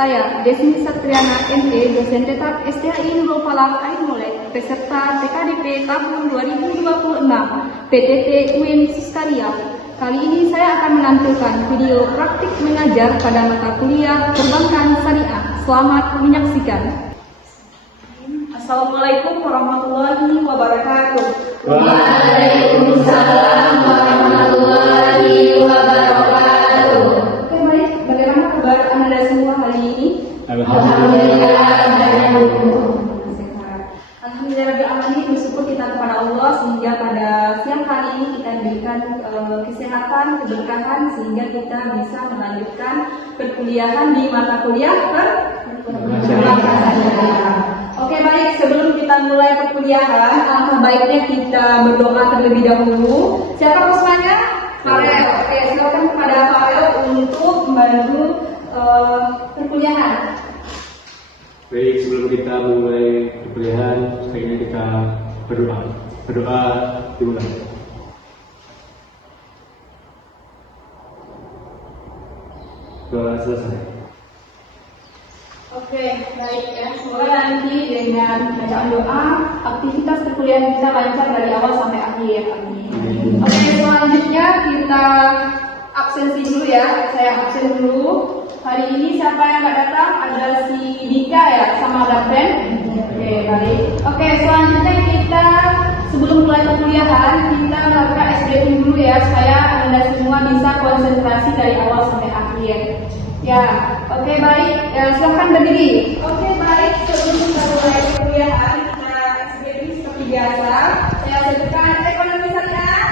Saya, Desni Satriana ME, dosen tetap STHI Nurul Falah Ain Molek, peserta TKDP tahun 2026, PTT UIN Sustaria. Kali ini saya akan menampilkan video praktik mengajar pada mata kuliah Perbankan Syariah. Selamat menyaksikan. Assalamualaikum warahmatullahi wabarakatuh. Waalaikumsalam warahmatullahi wabarakatuh. Oke, baik. Bagaimana kabar Anda semua hari ini? Alhamdulillah. Alhamdulillah, bersyukur kita kepada Allah sehingga pada siang hari ini kita diberikan kesehatan, keberkahan sehingga kita bisa melanjutkan perkuliahan di mata kuliah Perbankan Syariah. Oke, baik, sebelum kita mulai perkuliahan, alangkah baiknya kita berdoa terlebih dahulu. Siapa pesannya? Farel. Oke, silakan kepada Farel untuk membantu perkuliahan. Baik, sebelum kita mulai perkuliahan, sebaiknya kita berdoa. Berdoa dimulai. Doa selesai. Oke, baik ya. Semoga nanti dengan bacaan doa, aktivitas perkuliahan kita lancar dari awal sampai akhir. Amin. Oke, selanjutnya kita absensi dulu ya. Saya absen dulu. Hari ini siapa yang nggak datang? Ada si Dika ya, sama Daven. Oke, baik. Oke, selanjutnya kita sebelum mulai perkuliahan, kita melakukan SBM dulu ya, supaya Anda semua bisa konsentrasi dari awal sampai akhir. Ya, oke baik. Silahkan berdiri. Oke baik, sebelum kita mulai perkuliahan, kita SBM seperti biasa. Saya sebutkan ekonomi syariah.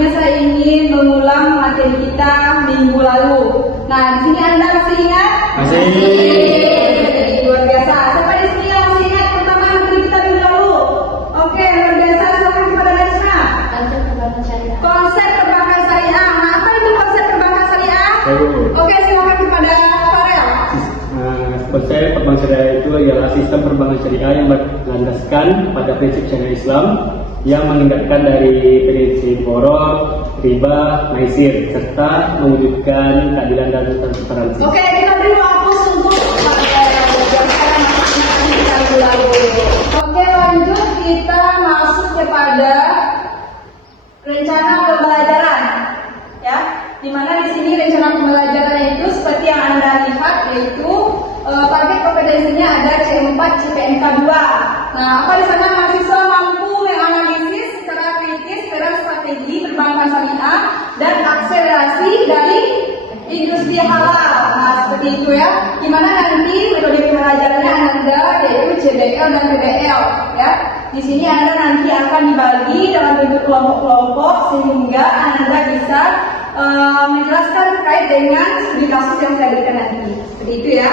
Saya ingin mengulang materi kita minggu lalu. Nah, di sini Anda masih ingat? Masih. Luar biasa. Siapa di sini yang masih ingat pertama materi kita minggu lalu? Oke, luar biasa. Silakan kepada Desna. Konsep perbankan syariah. Konsep perbankan syariah. Nah, apa itu konsep perbankan syariah? Oke, silakan kepada Farel. Konsep perbankan syariah itu ialah sistem perbankan syariah yang berlandaskan pada prinsip syariah Islam yang menghindarkan dari prinsip borok, riba, maisir, serta mewujudkan keadilan dan transparansi. Oke, kita beri waktu untuk Oke, lanjut kita masuk kepada rencana pembelajaran, ya. Dimana di sini rencana pembelajaran itu seperti yang Anda lihat, yaitu target kompetensinya ada C4, CPNK 2. Nah, apa di sana mahasiswa mampu menganalisis secara kritis peran strategi perbankan syariah dan akselerasi dari industri halal. Nah, seperti itu ya. Dimana nanti metode pembelajarannya Anda yaitu CBL dan PBL, ya. Di sini Anda nanti akan dibagi dalam bentuk kelompok-kelompok sehingga Anda bisa menjelaskan terkait dengan studi kasus yang saya berikan nanti. Seperti itu ya.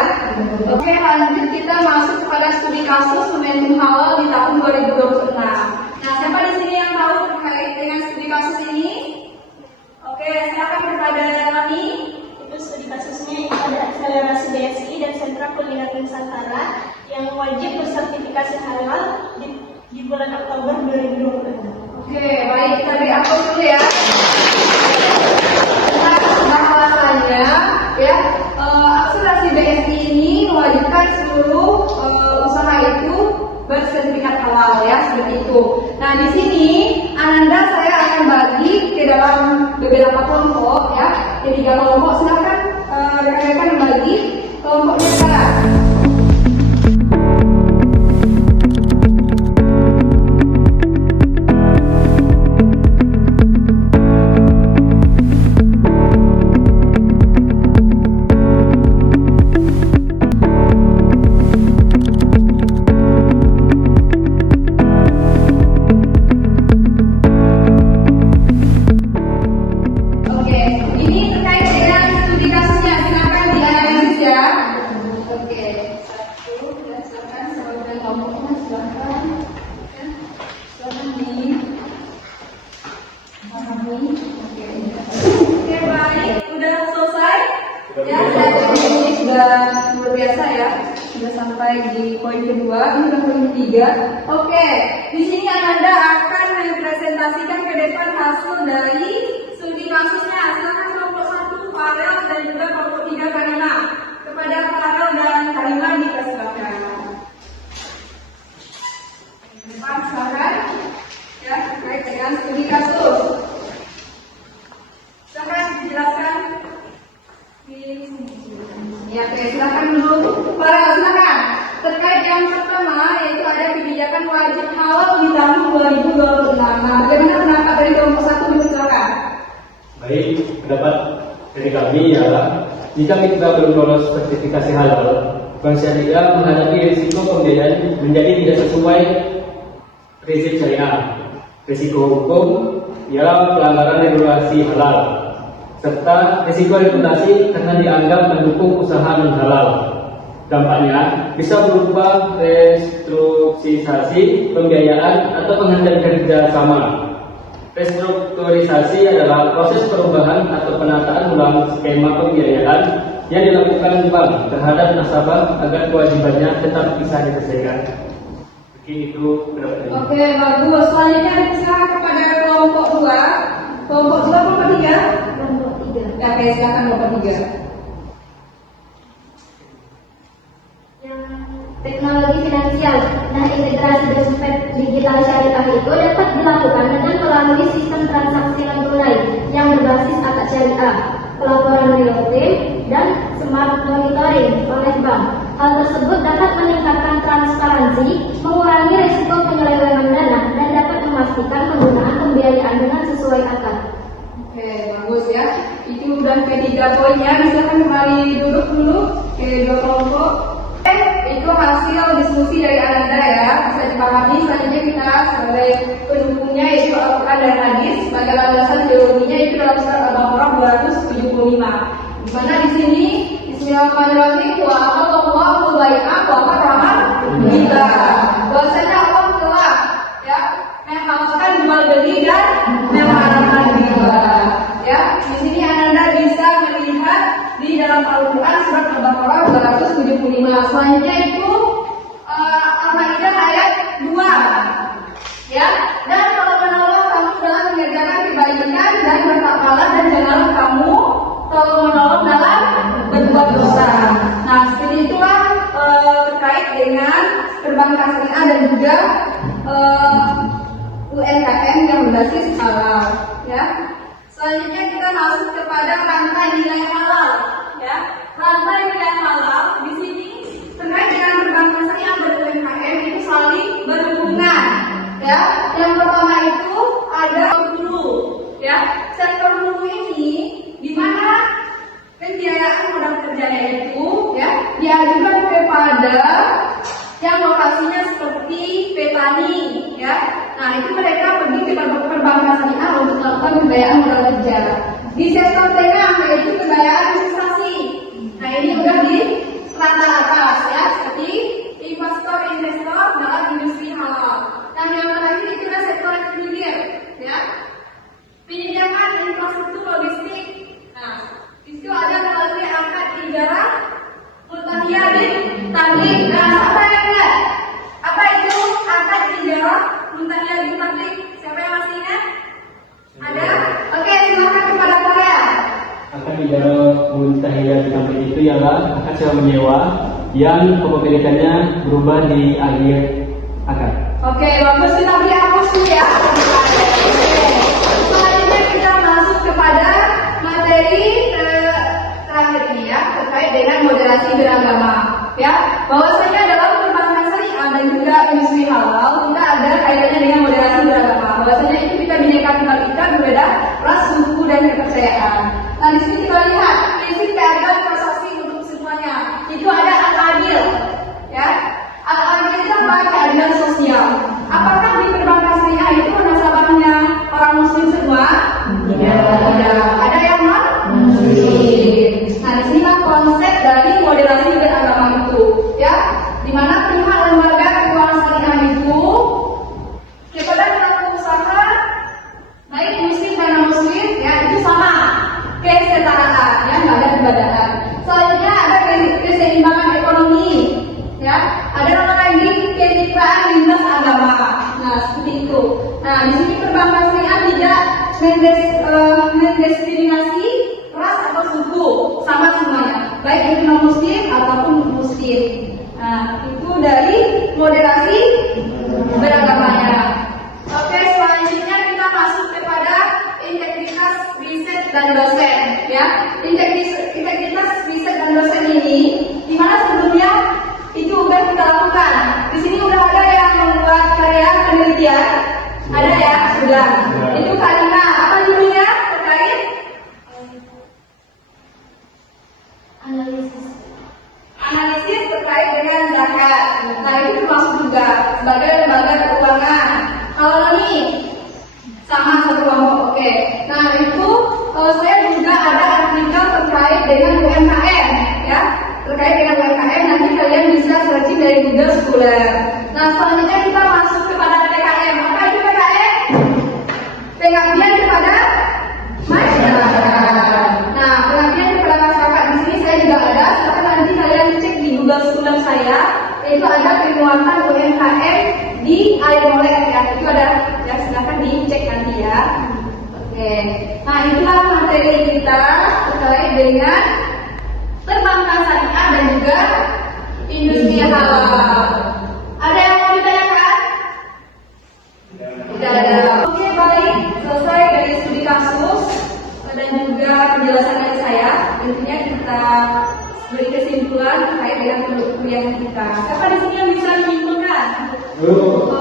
Oke, lanjut kita masuk kepada studi kasus momentum halal di tahun 2026. Nah, siapa di sini yang tahu terkait dengan studi kasus ini? Oke, silakan kepada kami. Itu studi kasusnya itu ada akselerasi BSI dan sentra kuliner Nusantara yang wajib bersertifikasi halal di bulan Oktober 2026. Oke, baik, kita beri aplaus dulu ya. Nah, bahasannya ya, akselerasi BSI ini mewajibkan seluruh usaha itu bersertifikat halal ya, seperti itu. Nah, di sini Ananda saya akan bagi ke dalam beberapa kelompok ya. Jadi 3 kelompok, silakan rekan-rekan membagi kelompoknya sekarang. Oke, baik, udah selesai. Ya, saya ini sudah biasa ya. Sudah sampai di poin kedua, ini udah poin ketiga. Oke, di sini Ananda akan mempresentasikan ke depan hasil dari studi kasusnya. Silakan kelompok 1 Farel dan juga kelompok 3 Karima. Kepada Farel dan Karima dipersilakan. Depan silakan. Ya, terkait dengan studi kasus. Silakan dijelaskan. Ya, oke, silakan dulu. Farel, silakan. Terkait yang pertama, yaitu ada kebijakan wajib halal di tahun 2026. Nah, bagaimana pendapat dari kelompok 1 dulu, silakan. Baik, pendapat dari kami adalah jika kita belum lolos sertifikasi halal, bank syariah menghadapi risiko pembiayaan menjadi tidak sesuai prinsip syariah. Risiko hukum ialah pelanggaran regulasi halal, serta risiko reputasi karena dianggap mendukung usaha non halal. Dampaknya bisa berupa restrukturisasi pembiayaan atau penghentian kerjasama. Restrukturisasi adalah proses perubahan atau penataan ulang skema pembiayaan yang dilakukan bank terhadap nasabah agar kewajibannya tetap bisa diselesaikan. Mungkin itu pendapatnya. Oke, bagus. Selanjutnya silakan kepada kelompok 2. Kelompok 2, kelompok 3. Kelompok 3. Ya, oke, silakan kelompok 3. Teknologi finansial dan integrasi dompet digital syariah itu dapat dilakukan dengan melalui sistem transaksi non tunai yang berbasis akad syariah, pelaporan real time, dan smart monitoring oleh bank. Hal tersebut dapat meningkatkan transparansi, mengurangi risiko penyelewengan dana, dan dapat memastikan penggunaan pembiayaan dengan sesuai akad. Oke, bagus ya. Itu udah ketiga poinnya. Silakan kembali duduk dulu ke dua kelompok. Itu hasil diskusi dari Ananda ya, bisa dipahami. Selanjutnya kita sebagai pendukungnya yaitu Al-Quran dan Hadis sebagai landasan teologinya itu dalam surat Al-Baqarah 275. Di mana di sini Bismillahirrahmanirrahim wa Allahu bai'a wa harrama riba. Bahwasanya Allah telah ya menghalalkan jual beli dan mengharamkan riba. Ya, di sini Ananda bisa melihat di dalam Al-Quran surat Al-Baqarah 275. Selanjutnya itu Al-Maidah ayat 2. Ya, dan kalau menolong kamu dalam mengerjakan kebaikan dan bertakwalah, dan janganlah kamu tolong menolong dalam berbuat dosa. Nah, seperti itulah terkait dengan perbankan syariah dan juga UMKM yang berbasis halal. Ya. Selanjutnya kita masuk kepada rantai nilai halal, ya. Rantai nilai halal di sini terkait dengan perbankan syariah dan UMKM itu saling berhubungan, ya. Yang pertama itu ada hulu, ya. Sektor hulu ini di mana pembiayaan modal kerjanya itu, ya, diajukan kepada yang lokasinya seperti petani, ya. Nah, itu mereka pergi ke perbankan syariah untuk melakukan pembiayaan modal kerja. Di sektor tengah yaitu pembiayaan investasi. Nah, ini udah di strata atas ya, seperti investor dalam industri halal. Dan yang terakhir itu adalah sektor hilir, ya. Pinjaman infrastruktur logistik. Nah, di situ ada melalui akad ijarah, multahiyah dan tamlik. Nah, apa yang enggak? Apa itu akad ijarah, multahiyah dan tamlik? Siapa yang masih ingat? Ada? Oke, silakan kepada saya. Akad ijarah multahiyah di samping itu ialah akad sewa menyewa yang kepemilikannya berubah di akhir akad. Oke, bagus, kita beri hapus dulu ya. Selanjutnya kita masuk kepada materi terakhir ini ya, terkait dengan moderasi beragama. Ya, bahwasanya dalam perbankan syariah dan juga industri halal kita ada kaitannya dengan moderasi beragama. Bahwasanya itu kita bineka tunggal ika, berbeda ras, suku dan kepercayaan. Nah, di sini kita lihat prinsip keadilan prestasi untuk semuanya. Itu ada al-adil, ya. Al-adil itu apa? Keadilan sosial. Apakah di perbankan syariah itu nasabahnya orang muslim semua? Tidak. Ada yang non-muslim. Nah, disinilah konsep dari moderasi beragama itu, ya. Di mana pihak lembaga keuangan syariah itu kepada pelaku usaha baik muslim dan non muslim, ya, itu sama kesetaraan, ya, nggak ada perbedaan. mendiskriminasi ras atau suku, sama semuanya, baik itu non muslim ataupun muslim. Nah, itu dari moderasi beragamanya. Oke, selanjutnya kita masuk kepada integritas riset dan dosen, ya. Integritas riset dan dosen ini, di mana sebelumnya itu udah kita lakukan. Di sini udah ada yang membuat karya penelitian, ada ya, sudah. Itu Karina, apa judulnya terkait? Analisis terkait dengan zakat. Nah, itu termasuk juga sebagai lembaga keuangan. Kalau ini sama satu kelompok, oke. Nah, itu saya juga ada artikel terkait dengan UMKM, ya. Terkait dengan UMKM, nanti kalian bisa searching dari Google Scholar. Nah, selanjutnya kita masuk kepada PKM. Apa itu PKM? Pengabdian kepada masyarakat. Nah, pengabdian kepada masyarakat di sini saya juga ada. Silahkan nanti kalian cek di Google Scholar saya. Itu ada penguatan UMKM di Air Molek, ya. Itu ada, ya, silahkan dicek nanti ya. Oke. Nah, itulah materi kita terkait dengan perbankan syariah dan juga industri halal. Ada yang mau ditanyakan? Tidak ada. Oke, baik. Selesai dari studi kasus dan juga penjelasan dari saya. Intinya kita beri kesimpulan terkait dengan kuliah kita. Siapa di sini yang bisa menyimpulkan?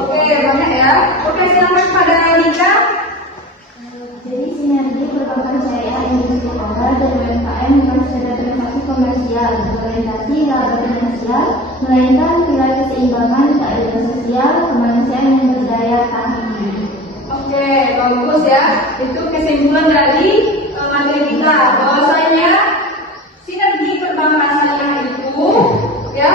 Oke, banyak ya. Oke, silakan pada Nika. Jadi sinergi perbankan syariah industri halal dan UMKM bukan sekedar transaksi komersial berorientasi laba finansial, melainkan nilai keseimbangan keadilan sosial, kemanusiaan yang berdaya tahan diri. Oke, bagus ya. Itu kesimpulan dari materi kita. Bahwasanya sinergi perbankan syariah itu, ya,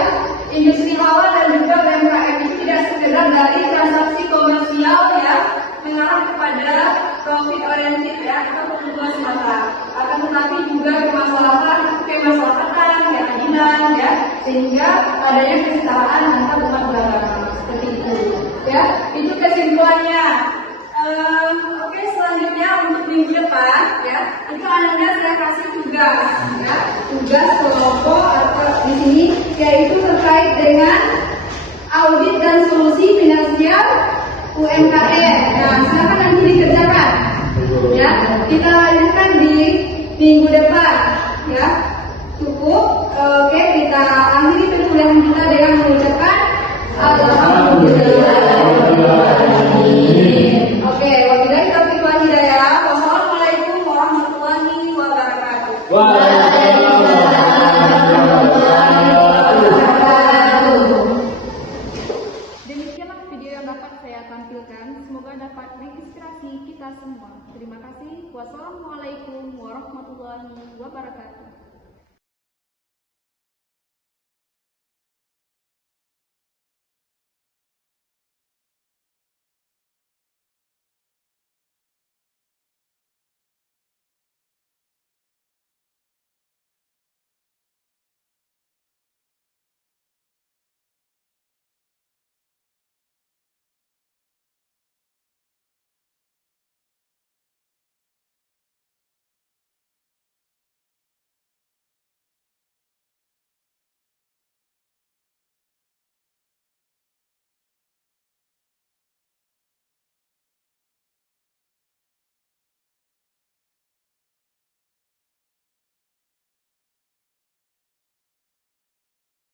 industri halal dan juga UMKM itu tidak sekedar dari transaksi komersial, ya, mengarah kepada profit oriented, ya, atau keuntungan semata, akan tetapi juga kemaslahatan, keadilan, ya, sehingga adanya kesetaraan antar umat beragama, seperti itu, ya. Itu kesimpulannya. Oke, selanjutnya untuk minggu depan, ya, itu anaknya saya kasih tugas, ya, tugas kelompok atau di sini yaitu terkait dengan audit dan solusi finansial UMKM. Nah, silakan nanti dikerjakan, ya. Kita lanjutkan di minggu depan, ya. Cukup. Oke, kita akhiri perkuliahan kita dengan mengucapkan alhamdulillah. Oke, wabillahi taufiq wal hidayah. Wassalamualaikum warahmatullahi wabarakatuh. Demikianlah video yang dapat saya tampilkan. Semoga dapat menginspirasi kita semua. Terima kasih. Wassalamualaikum warahmatullahi wabarakatuh.